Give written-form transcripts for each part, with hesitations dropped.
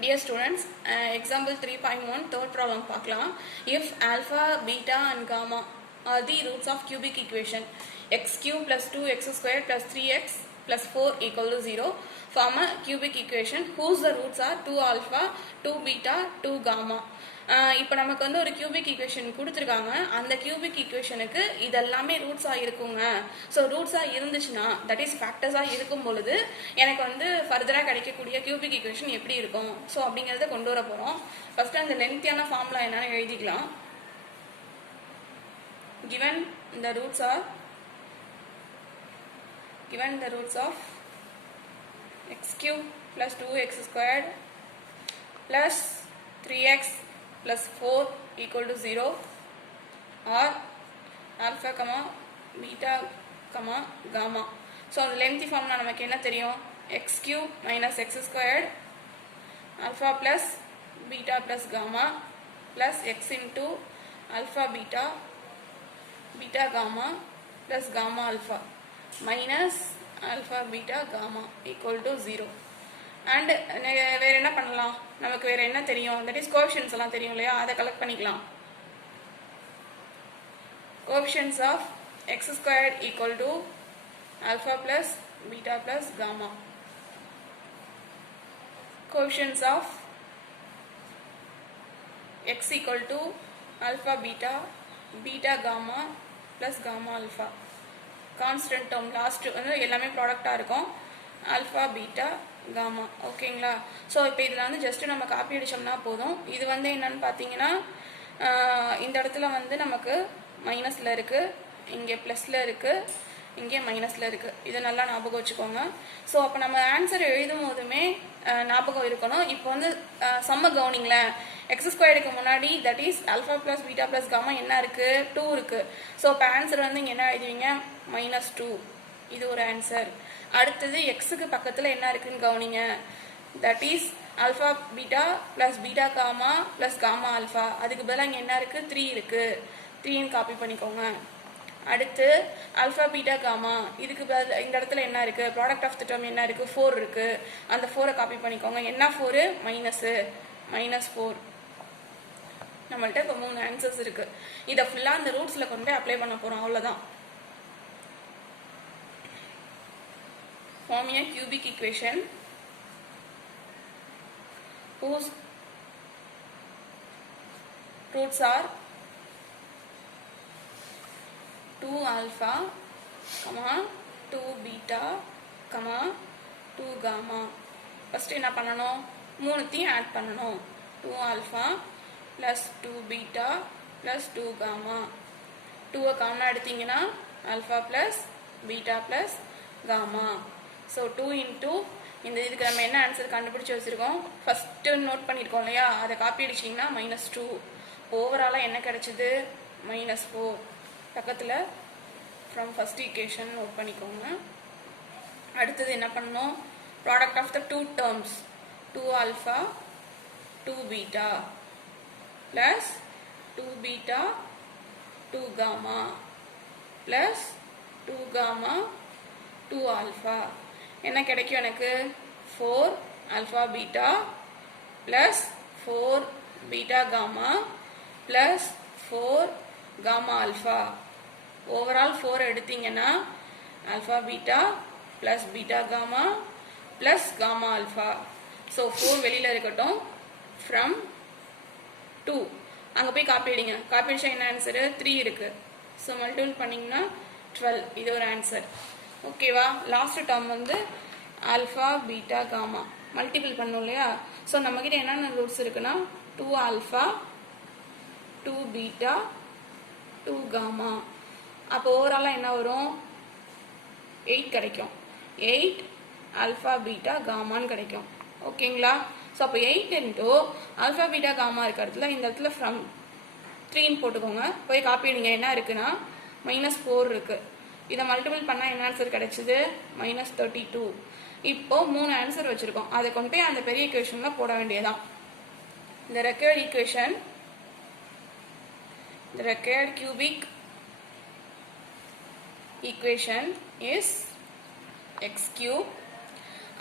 Dear students, example 3.1 third problem பார்க்கலாம். If alpha, beta and gamma are the roots of cubic equation x cube plus 2x squared plus 3x plus 4 equal to 0, form a cubic equation whose the roots are 2 alpha, 2 beta, 2 gamma. இப்போ நமக்கு வந்து ஒரு cubic equation கொடுத்துருக்காங்க. அந்த cubic ஈக்குவேஷனுக்கு இதெல்லாமே ரூட்ஸாக இருக்குங்க. So ரூட்ஸாக இருந்துச்சுன்னா, that is ஃபேக்டர்ஸாக இருக்கும் பொழுது எனக்கு வந்து ஃபர்தராக கிடைக்கக்கூடிய கியூபிக் ஈக்குவேஷன் எப்படி இருக்கும் ஸோ அப்படிங்கிறத கொண்டு வர போகிறோம். ஃபர்ஸ்ட் அந்த லென்த்தியான ஃபார்முலா என்னன்னு எழுதிக்கலாம். given the roots of x cube plus 2x squared plus 3x plus 4 equal to 0 or alpha comma beta comma gamma. So the lengthy formula நமக்கு என்ன தெரியும்? x cube minus x squared alpha plus beta plus gamma plus x into alpha beta beta gamma plus gamma alpha minus alpha beta gamma equal to 0. And வேறு என்ன பண்ணலாம்? நமக்கு வேறு என்ன தெரியும்? தட் இஸ் கோஎஃபிஷியன்ட்ஸ் எல்லாம் தெரியும் இல்லையா? அதை கலெக்ட் பண்ணிக்கலாம். Coefficients of X squared equal to alpha plus beta plus gamma. Coefficients of X equal to alpha beta beta gamma plus gamma alpha. Constant term last வந்து எல்லாமே ப்ராடக்டாக இருக்கும். Alpha beta gamma. ஓகேங்களா? ஸோ இப்போ இதில் வந்து just நம்ம copy அடித்தோம்னா போதும். இது வந்து என்னன்னு பார்த்தீங்கன்னா, இந்த இடத்துல வந்து நமக்கு மைனஸில் இருக்குது, இங்கே ப்ளஸில் இருக்குது, இங்கே மைனஸில் இருக்குது. இதை நல்லா ஞாபகம் வச்சுக்கோங்க. ஸோ அப்போ நம்ம ஆன்சர் எழுதும் போதுமே ஞாபகம் இருக்கணும். இப்போ வந்து சம்ம கவுனிங்களேன், எக்ஸ் ஸ்கொயருக்கு முன்னாடி that is alpha plus beta plus gamma என்ன இருக்குது? 2 இருக்குது. ஸோ இப்போ ஆன்சர் வந்து இங்கே என்ன எழுதுவீங்க? -2. இது ஒரு ஆன்சர். அடுத்தது எக்ஸுக்கு பக்கத்தில் என்ன இருக்குன்னு கவனிங்க. That is alpha beta plus beta gamma plus gamma alpha. அதுக்கு பதிலாக இங்கே என்ன இருக்குது? 3 இருக்குது. 3ன்னு காப்பி பண்ணிக்கோங்க. அடுத்து ஆல்ஃபா பீட்டா காமா, இதுக்கு பதில் இந்த இடத்துல என்ன இருக்குது? ப்ராடக்ட் ஆஃப் த டேர்ம் என்ன இருக்குது? 4 இருக்குது. அந்த 4 காப்பி பண்ணிக்கோங்க. என்ன 4? -4. நம்மள்ட்ட இப்போ 3 ஆன்சர்ஸ் இருக்குது. இதை ஃபுல்லாக அந்த ரூட்ஸில் கொண்டு போய் அப்ளை பண்ண போகிறோம். அவ்வளோதான். Form a cubic equation whose roots are 2 alpha, 2 beta, 2 gamma. First என்ன பண்ணணும்? மூணுத்தையும் ஆட் பண்ணணும். 2 alpha plus 2 beta plus 2 gamma. 2 காமனா எடுத்தீங்கன்னா alpha plus beta plus gamma. So 2 into இந்த இதுக்கு நம்ம என்ன ஆன்சர் கண்டுபிடிச்சி வச்சுருக்கோம்? ஃபஸ்ட்டு நோட் பண்ணியிருக்கோம் இல்லையா? அதை காப்பி அடிச்சிங்கன்னா -2. ஓவராலாக என்ன கிடச்சிது? -4. பக்கத்தில் ஃப்ரம் ஃபஸ்ட் ஈக்குவேஷன் நோட் பண்ணிக்கோங்க. அடுத்தது என்ன பண்ணணும்? Product of the 2 terms 2 alpha 2 beta plus 2 beta 2 gamma plus 2 gamma 2 alpha. என்ன கிடைக்கும் எனக்கு? 4 alpha beta plus 4 beta gamma plus 4 gamma alpha. Overall 4 எடுத்தீங்கன்னா alpha beta plus beta gamma plus gamma alpha. So 4 வெளியில் இருக்கட்டும். ஃப்ரம் 2 அங்கே போய் copy அடிங்க. Copy அடிச்சா என்ன ஆன்சரு? 3 இருக்குது. ஸோ மல்டிபிள் பண்ணிங்கன்னா 12. இது ஒரு ஆன்சர். ஓகேவா? லாஸ்ட் டேர்ம் வந்து ஆல்ஃபா பீட்டா காமா மல்டிபிள் பண்ணோம் இல்லையா? ஸோ நம்மக்கிட்ட என்னென்ன ரூட்ஸ் இருக்குன்னா 2 ஆல்ஃபா 2 பீட்டா 2 காமா. அப்போ ஓவராலாக என்ன வரும்? 8 கிடைக்கும். 8 ஆல்ஃபா பீட்டா காமான்னு கிடைக்கும். ஓகேங்களா? ஸோ அப்போ 8 into ஆல்ஃபா பீட்டா காமா இருக்க இடத்துல இந்த இடத்துல ஃப்ரம் 3ன்னு போட்டுக்கோங்க. போய் காப்பி அடிங்க. என்ன இருக்குன்னா -4 இருக்குது. இதை மல்டிபிள் பண்ணால் என்ன ஆன்சர் கிடைச்சிது? -32. இப்போ 3 ஆன்சர் வச்சுருக்கோம். அதை கொண்டு போய் அந்த பெரிய ஈக்குவேஷனில் போட வேண்டியதான். இந்த required equation, the required cubic equation is x cube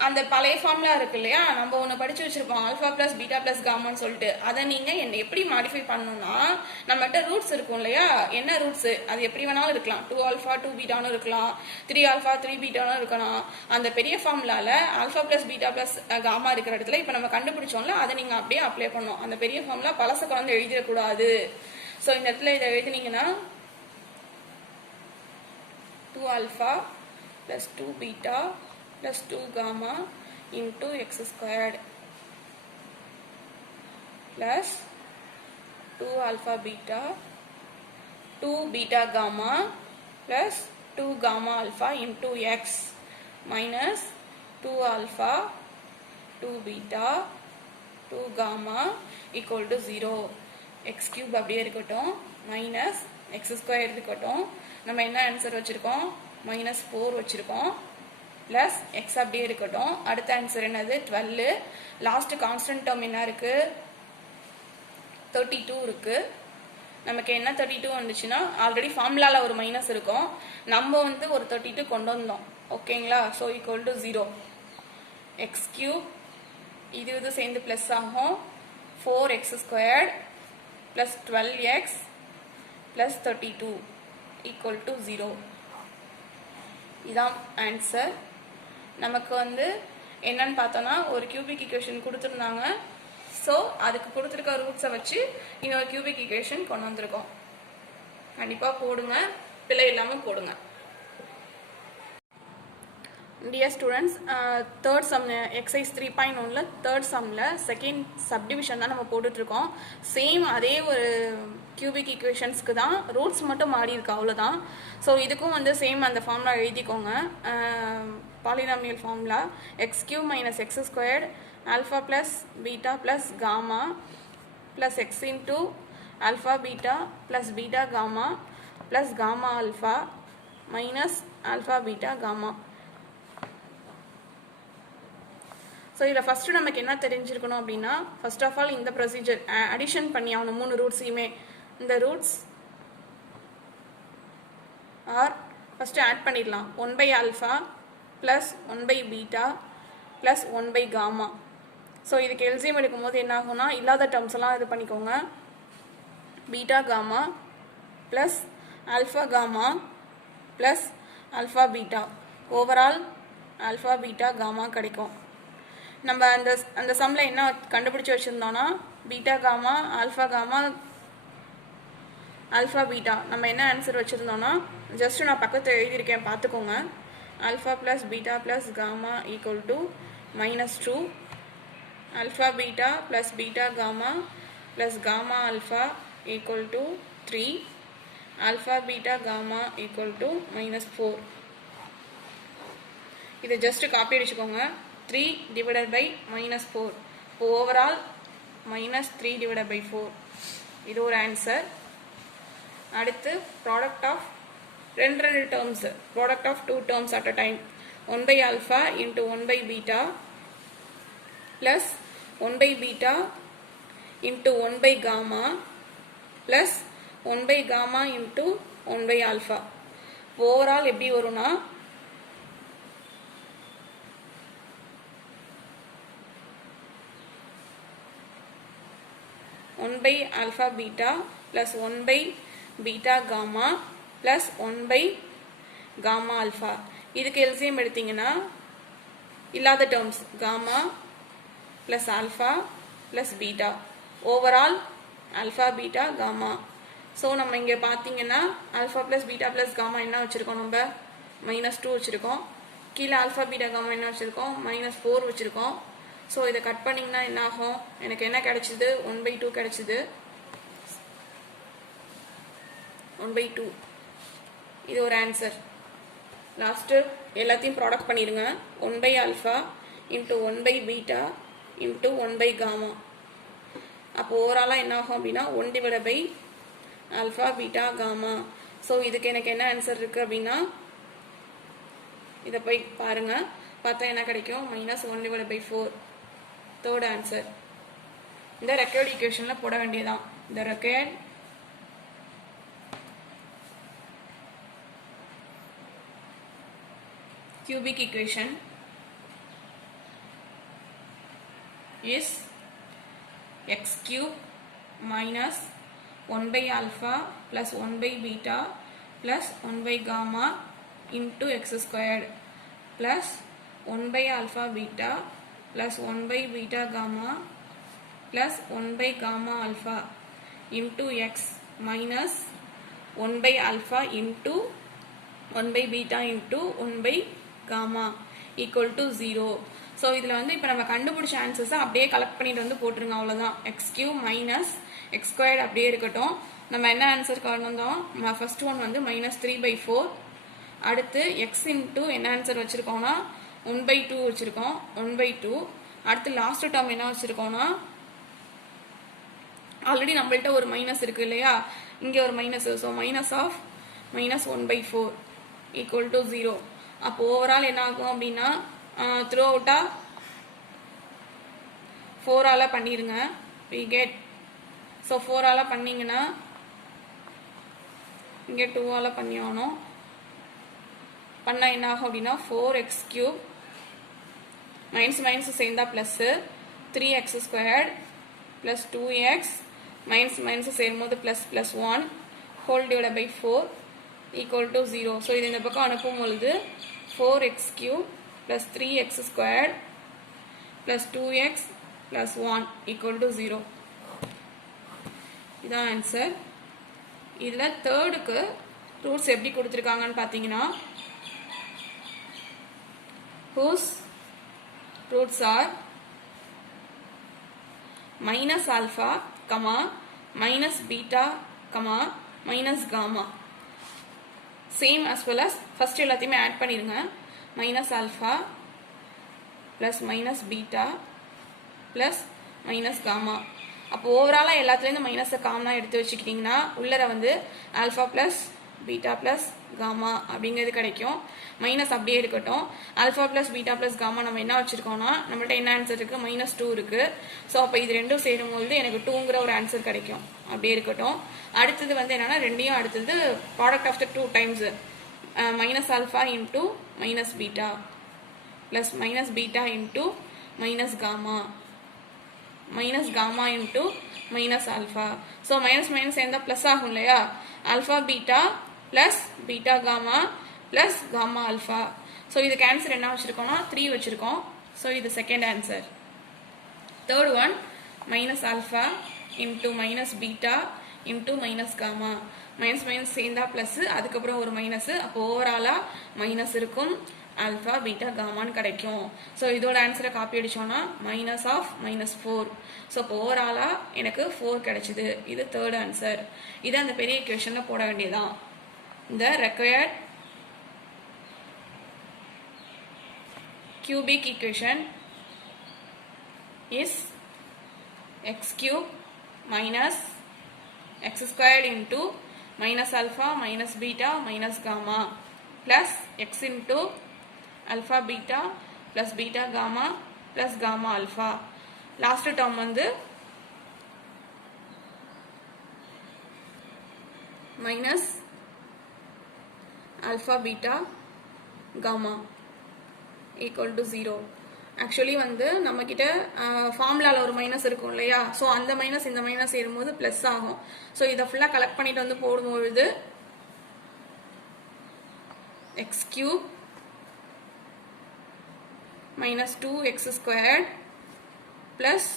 அந்த பழைய ஃபார்முலா இருக்கு இல்லையா, நம்ம ஒன்று படிச்சு வச்சிருப்போம் ஆல்ஃபா பிளஸ் பீட்டா பிளஸ் காமான்னு சொல்லிட்டு. அதை நீங்க எப்படி மாடிஃபை பண்ணணும்னா, நம்மகிட்ட ரூட்ஸ் இருக்கும் இல்லையா, என்ன ரூட்ஸ் அது எப்படி வேணாலும் இருக்கலாம், 2 ஆல்ஃபா 2 பீட்டானும் இருக்கலாம், 3 ஆல்ஃபா 3 பீட்டானும் இருக்கலாம். அந்த பெரிய ஃபார்முலால alpha plus beta plus gamma இருக்கிற இடத்துல இப்போ நம்ம கண்டுபிடிச்சோம்ல, அதை நீங்க அப்படியே அப்ளை பண்ணணும். அந்த பெரிய ஃபார்முலா பழச குழந்தை எழுதிடக்கூடாது. ஸோ இந்த இடத்துல இதை எழுதினீங்கன்னா 2 alpha plus 2 beta plus 2 gamma into x squared plus 2 alpha beta 2 beta gamma plus 2 gamma alpha into x minus 2 alpha 2 beta 2 gamma equal to 0. x cube அப்படியே இருக்கட்டும் minus x square இருக்கட்டும். நம்ம என்ன ஆன்சர் வச்சிருக்கோம், -4 வச்சிருக்கோம், பிளஸ் எக்ஸ் அப்படியே இருக்கட்டும். அடுத்த ஆன்சர் என்னது 12. லாஸ்ட் கான்ஸ்டன்ட் டேர்ம் என்ன இருக்கு, 32 இருக்கு. நமக்கு என்ன 32 வந்துச்சுன்னா, ஆல்ரெடி ஃபார்முலால ஒரு மைனஸ் இருக்கும், நம்ம ஒரு 32 கொண்டு வந்தோம். ஓகேங்களா, so equal to 0. X cube இது சேர்ந்து பிளஸ் ஆகும், 4x² plus 12x plus 32 equal to 0. இதான் ஆன்சர். நமக்கு என்னன்னு பார்த்தோன்னா, ஒரு கியூபிக் ஈக்குவேஷன் கொடுத்துருந்தாங்க. ஸோ அதுக்கு கொடுத்துருக்க ரூட்ஸை வச்சு இன்னொரு கியூபிக் ஈக்குவேஷன் கொண்டு வந்திருக்கோம். கண்டிப்பாக போடுங்க, பிழை இல்லாமல் போடுங்க. Dear students, third sum exercise 3.1ல் தேர்ட் சம்மில் செகண்ட் சப்டிவிஷன் தான் நம்ம போட்டுட்ருக்கோம். சேம் அதே ஒரு கியூபிக் ஈக்குவேஷன்ஸ்க்கு தான், ரூட்ஸ் மட்டும் மாறி இருக்கு, அவ்வளோதான். ஸோ இதுக்கும் சேம் அந்த ஃபார்முலா எழுதிக்கோங்க. Polynomial formula X cube minus X squared alpha plus beta plus gamma plus X into alpha beta plus beta gamma plus gamma alpha minus alpha beta gamma. So இதில் first நமக்கு என்ன தெரிஞ்சிருக்கணும் அப்படின்னா, first of all இந்த procedure addition பண்ணி ஆகணும் 3 ரூட்ஸையுமே. இந்த roots R first add பண்ணிடலாம். 1/ஆல்ஃபா ப்ளஸ் 1/பீட்டா ப்ளஸ் 1/காமா. ஸோ இதுக்கு எல்சிஎம் எடுக்கும்போது என்ன ஆகும்னா, இல்லாத டேர்ம்ஸ் எல்லாம் இது பண்ணிக்கோங்க. Beta gamma plus alpha gamma plus alpha beta, overall alpha beta gamma கிடைக்கும். நம்ம அந்த சம்மில் என்ன கண்டுபிடிச்சி வச்சுருந்தோன்னா, beta gamma alpha gamma alpha beta. நம்ம என்ன ஆன்சர் வச்சுருந்தோன்னா, ஜஸ்ட்டு நான் பக்கத்தில் எழுதியிருக்கேன், பார்த்துக்கோங்க. Alpha plus beta plus gamma equal to -2. Alpha beta plus beta gamma plus gamma alpha equal to 3. Alpha beta gamma equal to -4. இதை ஜஸ்ட்டு காப்பி அடிச்சுக்கோங்க. 3 divided by -4. Overall -3 divided by 4. இது ஒரு answer. அடுத்து product of ரெண்டு terms, product of 2 terms at a time. 1/ஆல்ஃபா into 1/பீட்டா plus 1/பீட்டா into 1/காமா plus 1/காமா into 1/ஆல்ஃபா. ஓவரால் எப்படி வரும்னா, one by alpha beta plus 1/பீட்டா காமா ப்ளஸ் 1/காமா ஆல்ஃபா. இதுக்கு எல்சிஎம் எடுத்தீங்கன்னா, இல்லாத terms gamma plus alpha plus beta, overall alpha beta gamma. So நம்ம இங்கே பார்த்தீங்கன்னா, alpha plus beta plus gamma என்ன வச்சுருக்கோம், நம்ம -2 வச்சுருக்கோம். கீழே ஆல்ஃபா பீட்டா காமா என்ன வச்சுருக்கோம், -4 வச்சுருக்கோம். ஸோ இதை கட் பண்ணிங்கன்னா என்ன ஆகும், எனக்கு என்ன கிடைச்சிது, 1/2 கிடைச்சிது. 1/2 இது ஒரு ஆன்சர். லாஸ்ட்டு எல்லாத்தையும் ப்ராடக்ட் பண்ணிடுங்க. 1/ஆல்ஃபா இன்ட்டு 1/பீட்டா இன்ட்டு 1/காமா. அப்போ ஓவராலாக என்ன ஆகும் அப்படின்னா, 1 divided by alpha beta gamma. So இதுக்கு எனக்கு என்ன ஆன்சர் இருக்குது அப்படின்னா, இதை போய் பாருங்கள், பார்த்தா என்ன கிடைக்கும், -1 divided by 4. Third answer. இந்த ரெக்கார்ட் ஈக்குவேஷனில் போட வேண்டியதான். இந்த record cubic equation is x cube minus 1 by alpha plus 1 by beta plus 1 by gamma into x squared plus 1 by alpha beta plus 1 by beta gamma plus 1 by gamma alpha into x minus 1 by alpha into 1 by beta into 1 by gamma equal to 0. So இதில் வந்து இப்போ நம்ம கண்டுபிடிச்ச ஆன்சர்ஸை அப்படியே collect பண்ணிட்டு வந்து போட்டுருங்க, அவ்வளோதான். X cube minus X squared அப்படியே இருக்கட்டும். நம்ம என்ன ஆன்சர் கொண்டு வந்தோம்? ஃபர்ஸ்ட் ஒன் வந்து -3/4. அடுத்து எக்ஸ் இன்ட்டு என்ன ஆன்சர் வச்சுருக்கோம்னா 1/2 வச்சுருக்கோம், 1/2. அடுத்து லாஸ்ட் டேர்ம் என்ன வச்சுருக்கோம்னா, ஆல்ரெடி நம்மள்ட்ட ஒரு மைனஸ் இருக்குது இல்லையா, இங்கே ஒரு minus. So minus of -1/4 equal to 0. அப்போ ஓவரால் என்ன ஆகும் அப்படின்னா த்ரூ அவுட்டா 4ஆல் பண்ணிடுங்க. we get ஸோ 4ஆல் பண்ணிங்கன்னா இங்கே 2ஆல் பண்ணி ஆகணும். பண்ணால் என்ன ஆகும் அப்படின்னா 4x³ மைனஸ் மைனஸ் சேர்ந்தா plus 3x² plus 2x minus minus சேரும்போது plus 1 whole divide by 4 equal to 0. So இது இந்த பக்கம் அனுப்பும் பொழுது 4x³ plus 3x² plus 2x plus 1 equal to 0. இதான் ஆன்சர். இதில் தேர்டுக்கு ரூட்ஸ் எப்படி கொடுத்துருக்காங்கன்னு பார்த்தீங்கன்னா, whose roots are minus alpha, minus beta, minus gamma. Same as well as first எல்லாத்தையுமே ஆட் பண்ணிடுங்க. minus alpha plus minus beta plus minus gamma. அப்போ ஓவராலாக எல்லாத்துலேருந்து மைனஸை காமனாக எடுத்து வச்சுக்கிட்டிங்கன்னா உள்ளர வந்து alpha plus beta plus gamma அப்படிங்கிறது கிடைக்கும். மைனஸ் அப்படியே இருக்கட்டும். Alpha plus beta plus gamma நம்ம என்ன வச்சுருக்கோம்னா, நம்மள்ட்ட என்ன ஆன்சர் இருக்குது? -2 இருக்குது. ஸோ அப்போ இது ரெண்டும் சேரும்போது எனக்கு 2ங்கிற ஒரு ஆன்சர் கிடைக்கும். அப்படியே இருக்கட்டும். அடுத்தது வந்து என்னென்னா, ரெண்டையும் அடுத்தது product after 2 times minus alpha into minus beta plus minus beta into minus gamma into minus alpha. so minus minus சேர்ந்தா plus ஆகும் இல்லையா, alpha beta plus beta gamma plus gamma alpha. so இதுக்கு ஆன்சர் என்ன வச்சுருக்கோம்னா 3 வச்சுருக்கோம். so இது second answer. Third one minus alpha into minus beta into minus gamma. Minus minus சேர்ந்தா plus, அதுக்கப்புறம் ஒரு மைனஸ். அப்போ ஓவராலாக மைனஸ் இருக்கும், ஆல்ஃபா பீட்டா காமான்னு கிடைக்கும். ஸோ இதோட ஆன்சரை காப்பி அடித்தோன்னா மைனஸ் ஆஃப் -4. ஸோ இப்போ ஓவராலாக எனக்கு 4 கிடைச்சிது. இது தேர்ட் ஆன்சர். இதை அந்த பெரிய ஈக்குவேஷனில் போட வேண்டியதான். இந்த required cubic equation is x³ minus x² into minus alpha minus beta minus gamma plus x into alpha beta plus beta gamma plus gamma alpha. last term வந்து minus alpha beta gamma equal to 0. Actually வந்து நம்மக்கிட்ட ஃபார்முலாவில் ஒரு minus இருக்கும் இல்லையா, so அந்த minus இந்த minus சேரும்போது ப்ளஸ் ஆகும். ஸோ இதை ஃபுல்லாக கலெக்ட் பண்ணிட்டு வந்து போடும்பொழுது x³ minus 2x² plus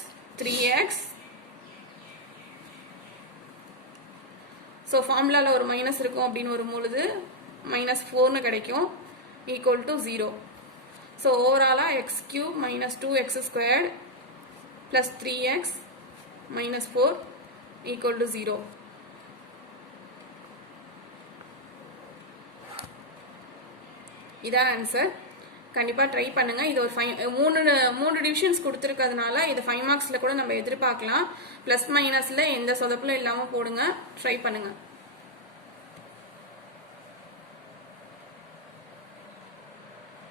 3x. So ஃபார்முலாவில் ஒரு மைனஸ் இருக்கும் அப்படின்னு வரும்பொழுது -4ன்னு கிடைக்கும், ஈக்குவல் டு 0. ஸோ ஓவராலாக x³ minus 2x² plus 3x minus 4 equal to 0. இதான் ஆன்சர். கண்டிப்பாக ட்ரை பண்ணுங்கள். இது ஒரு 3 டிவிஷன்ஸ் கொடுத்துருக்கிறதுனால இது 5 மார்க்ஸில் கூட நம்ம எதிர்பார்க்கலாம். ப்ளஸ் மைனஸில் எந்த சொதப்பிலும் இல்லாமல் போடுங்க. ட்ரை பண்ணுங்கள்.